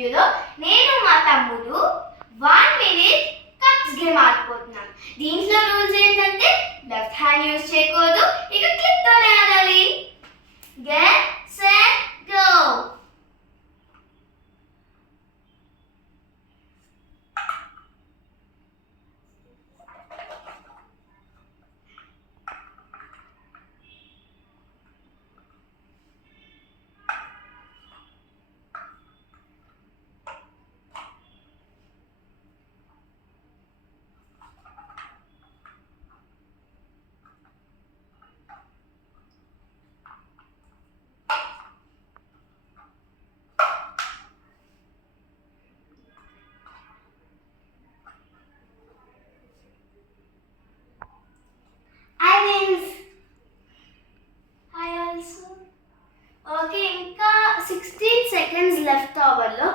వీడియోలో నేను మా తమ్ముడు 1 minute కప్స్ గేమ్ ఆడుకుంటున్నాం. దీంట్లో రూల్స్ ఏంటంటే లెఫ్ట్ హ్యాండ్ యూజ్ చేయకూడదు, ఇక క్లిక్ తోనే ఆడాలి. Get set go. ఓకే, ఇంకా 16 seconds లెఫ్ట్ ఓవర్లో